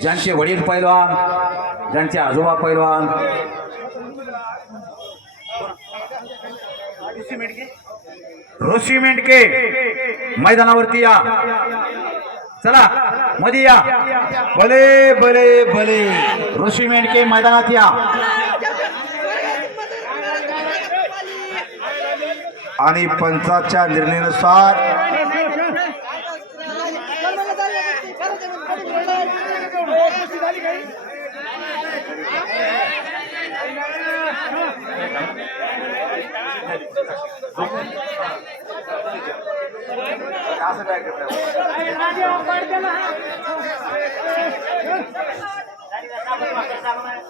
ज्यांचे वडील पैलवान ज्यांचे आजोबा पैलवान. ऋषी मेंढके मैदानावरती या. चला मध्ये या. भले भले भले. ऋषी मेंढके मैदानात या. आणि पंचाच्या निर्णयानुसार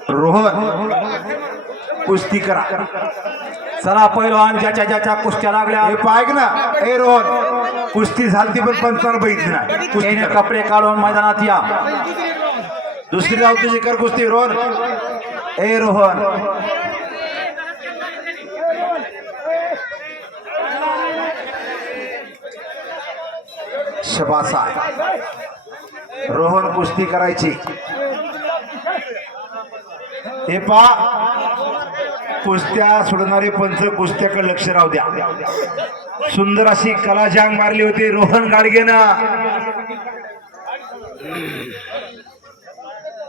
रोहन कुस्ती करा. चला पैलवान ज्याच्या ज्याच्या कुस्त्या लागल्या. हे पायक ना. ए रोहन कुस्ती झालती पण पंचानं बघितली नाही. कुस्ती त्याने करा. कपडे काढून मैदानात या. दुसरी जाऊ तुझी कर कुस्ती रोहन. ए रोहन शबासा रोहन कुस्ती करायची. हे पा कुस्त्या सोडणारे पंच कुस्त्याकडे लक्ष राहू द्या. सुंदर अशी कला जांग मारली होती रोहन गाडगेनं.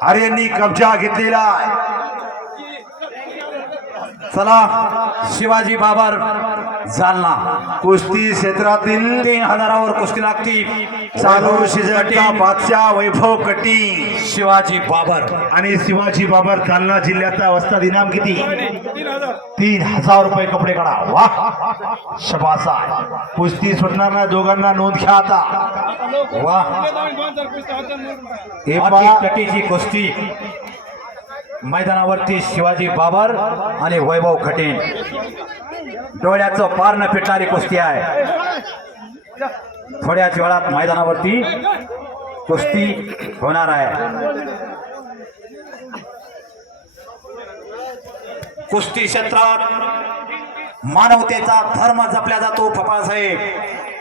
आर्यांनी कब्जा घेतलेला आहे. चला शिवाजी बाबर जालना. कुस्ती क्षेत्रातील तीन हजारावर कुस्ती लागती. चालू शिजनचा बादशाह वैभव कटी शिवाजी बाबर. आणि शिवाजी बाबर जालना जिल्ह्याचा अवस्था दिनांक किती? तीन हजार रुपये कपडे काढा. वा! शबासा. कुस्ती सुटणाऱ्या दोघांना नोंद घ्या आता. वा! हे कटीची कुस्ती. मैदानावरती शिवाजी बाबर आणि वैभव खटेन. डोळ्याचं पार न फिटणारी कुस्ती आहे. थोड्याच वेळात मैदानावरती कुस्ती होणार आहे. कुस्ती क्षेत्रात मानवतेचा धर्म जपला जातो पप्पासाहेब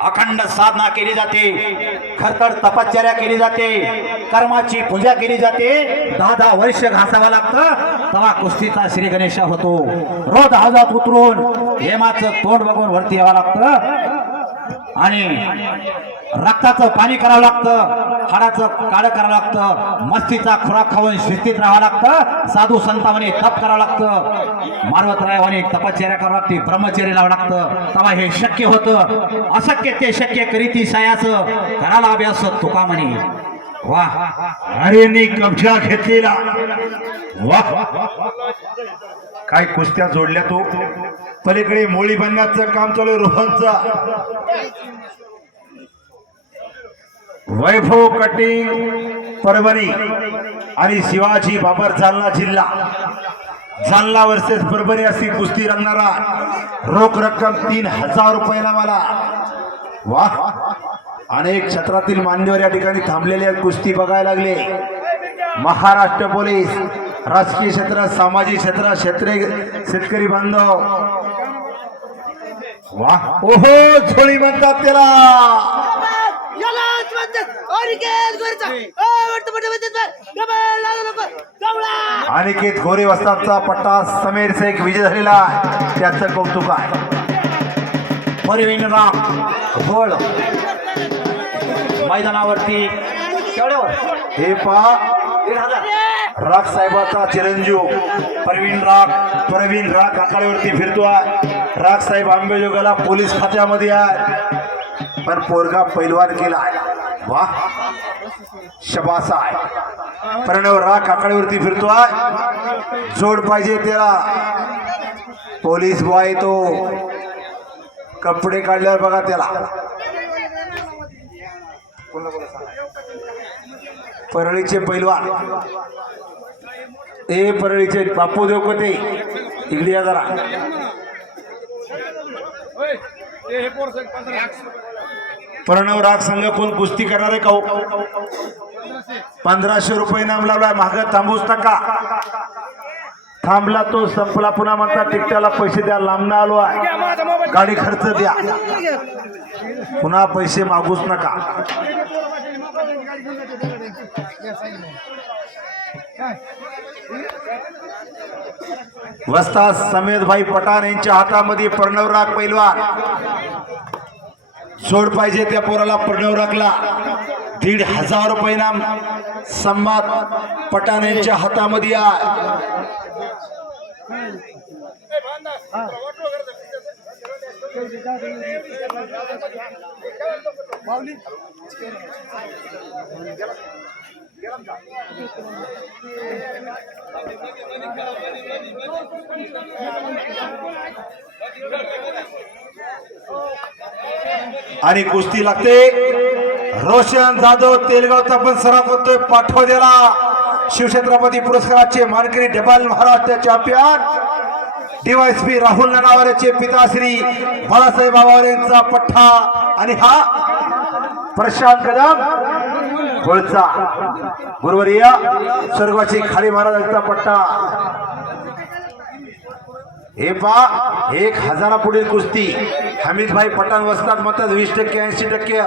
अखंड साधना केली जाते. खरतर तपश्चर्या केली जाते. कर्माची पूजा केली जाते. दहा दहा वर्ष घासावं लागतं. तेव्हा कुस्तीचा श्री गणेश होतो. रोज हजात उतरून हेमाचं तोंड बघून वरती यावं लागतं. आणि रक्ताचं पाणी करावं लागतं हाडाचं काळं करावं लागतं मस्तीचा खुराक खाऊन शिस्तीत राहावं लागतं साधू संतांनी तप करावं लागतं मानवतरायवानी तपश्चर्या करावं लागते ब्रह्मचर्य लावावं लागतं तेव्हा हे शक्य होतं. अशक्य ते शक्य करीती सायाचं करायला अभ्यास तुका म्हणे वा. आर्यांनी कब्जा घेतलेला. वा. काय कुस्त्या जोडल्या तो? पलीकडे मोळी बनण्याचं काम चालू आहे वैभव कटिंग परभणी आणि शिवाजी बाबर जालना जिल्हा. जालना वर्सेस परभणी अशी कुस्ती रंगणारा रोख रक्कम तीन हजार रुपयाला मला. वा अनेक क्षेत्रातील मान्यवर या ठिकाणी थांबलेले आहेत, कुस्ती बघायला लागले. महाराष्ट्र पोलीस राजकीय क्षेत्रात सामाजिक क्षेत्र क्षेत्रे शेतकरी बांधव. वा ओहो झोळी म्हणतात त्याला. अनिकेत गोरे वस्तादचा पट्टा समीर शेख विजय झालेला आहे. त्याचं कौतुक आहे. परवीन राम घोळ. मैदानावरती केवढ्यावर हे पहा. राग साहेबाचा चिरंजीव. परवीन राग प्रवीण राग आखाड्यावरती फिरतोय राग साहेब आंबेजोगाला पोलीस खात्यामध्ये आहे. पण पोरगा पैलवान केला वा. शबासा आहे प्रणव राख आकड्यावरती फिरतोय. जोड पाहिजे त्याला. पोलीस बॉय तो कपडे काढल्यावर बघा त्याला. परळीचे पैलवान. ए परळीचे बापू देवकते. इकडे या जरा. प्रणव राग संघ कोण कुस्ती करणार आहे का हो? पंधराशे रुपये नाम लावलाय माग थांबूच नका. थांबला तो संपला. पुन्हा म्हणता टिकट्याला पैसे द्या लांबणं आलो आहे. गाडी खर्च द्या. पुन्हा पैसे मागूच नका. वस्ताद समेतभाई पठाण यांच्या हातामध्ये प्रणवराग पैलवान. सोड पाहिजे त्या पोराला प्रणवरागला दीड हजार रुपये संवाद पटाण्यांच्या हातामध्ये आहे. आणि कुस्ती लागते. रोशन जाधव तेलगावचा पण सराव करतोय. पाठवलेला शिवछत्रपती पुरस्काराचे मानकरी double Maharashtra champion. DySP Rahul ननावरेचे पिताश्री बाळासाहेब आवार यांचा पठ्ठा. आणि हा प्रशांत कदम गोळचा गुरुवर्य स्वर्गाची खाली महाराजांचा पट्टा हे पा एक हजारा पुढील कुस्ती. हमीदभाई पठाण वसतात म्हणतात वीस टक्के ऐंशी टक्के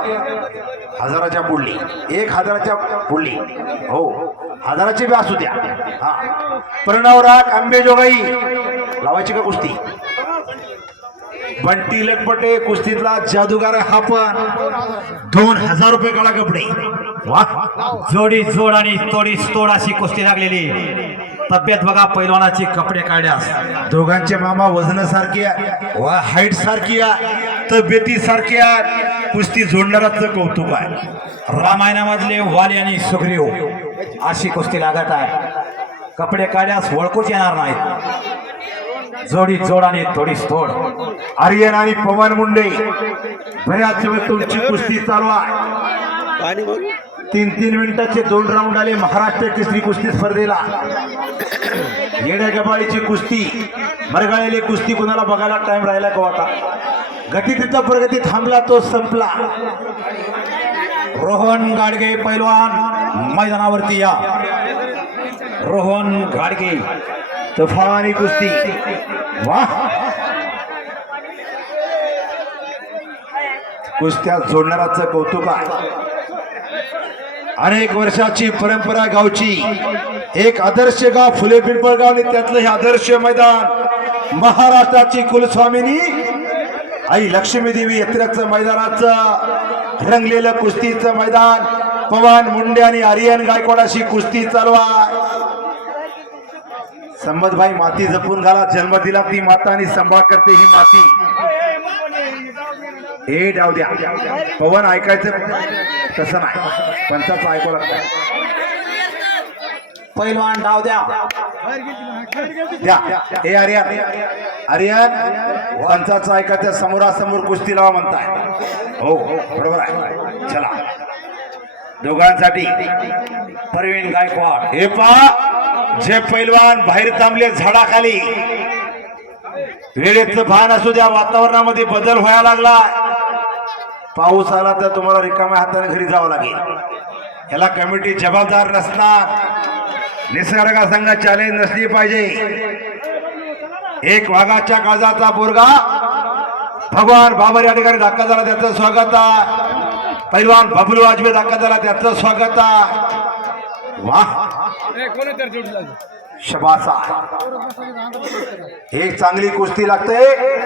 हजाराच्या पुढली. एक हजाराच्या पुढली. हो. हजाराची बी असू द्या. हा. प्रणवराग आंबेजोगाई लावायची का कुस्ती? बंटी लटपटे कुस्तीतला जादूगार हा पण. दोन हजार रुपये काळा कपडे. वा. जोडी जोड आणि तोडी तोड अशी कुस्ती लागलेली. तब्येत बघा पैलवानाचे कपडे काढ्यास दोघांचे मामा वजन सारखी आहे वा हाईट सारखी आहे तब्येती सारखी आहे कुस्ती जोडणाराचं कौतुक आहे. रामायणामधले वाली आणि सुग्रीव अशी कुस्ती लागत आहे. कपडे काढ्यास ओळखूच येणार नाहीत. जोडी जोड आणि तोडी तोड आर्यन आणि पवन मुंडे बऱ्याच वेळ तुमची कुस्ती चालू आहे. तीन तीन मिनिटाचे दोन राऊंड आले महाराष्ट्र केसरी कुस्ती स्पर्धेला. येड्या गबाळीची कुस्ती मरगाळलेली कुस्ती कुणाला बघायला टाइम राहिला का हो आता? गतीचा प्रगती थांबला तो संपला. रोहन गाडगे पैलवान मैदानावरती या. रोहन गाडगे तफानी कुस्ती. वा कुस्त्या जोडणाराचं कौतुक आहे. अनेक वर्षाची परंपरा गावची. एक आदर्श गाव फुले पिंपळगाव आणि त्यातलं हे आदर्श मैदान. महाराष्ट्राची कुलस्वामिनी आई लक्ष्मी देवी यात्रेचं मैदानाचं रंगलेलं कुस्तीचं मैदान. पवन मुंडे आणि आर्यन गायकवाडाशी कुस्ती चालवा. संबतभाई माती जपून घाला जन्म दिला ती माता आणि संभाळ करते ही माती. हे डाव द्या. पवन ऐकायचं तसं नाही. पंचाचं ऐकू लागत. पैलवान डाव द्या. द्या. हे आर्यन. आर्यन पंचाचं ऐकायचं समोरासमोर कुस्ती लावा म्हणताय. हो हो बरोबर आहे. चला. दोघांसाठी परवीन गायकवाड. हे पा जे पैलवान बाहेर थांबले झाडाखाली. वेळेचं भान असू द्या वातावरणामध्ये बदल व्हायला लागला पाऊस आला तर तुम्हाला रिकाम्या हाताने घरी जावं लागेल. याला कमिटी जबाबदार नसणार. निसर्गा संघ चॅलेंज नसली पाहिजे. एक वाघाच्या काळजाचा बोरगा भगवान बाबर या ठिकाणी धक्का झाला त्याचं स्वागत आहे. पैलवान बबलू वाजवे धक्का झाला त्याचं स्वागत आहे. वाह. शबासा एक चांगली कुस्ती लागते.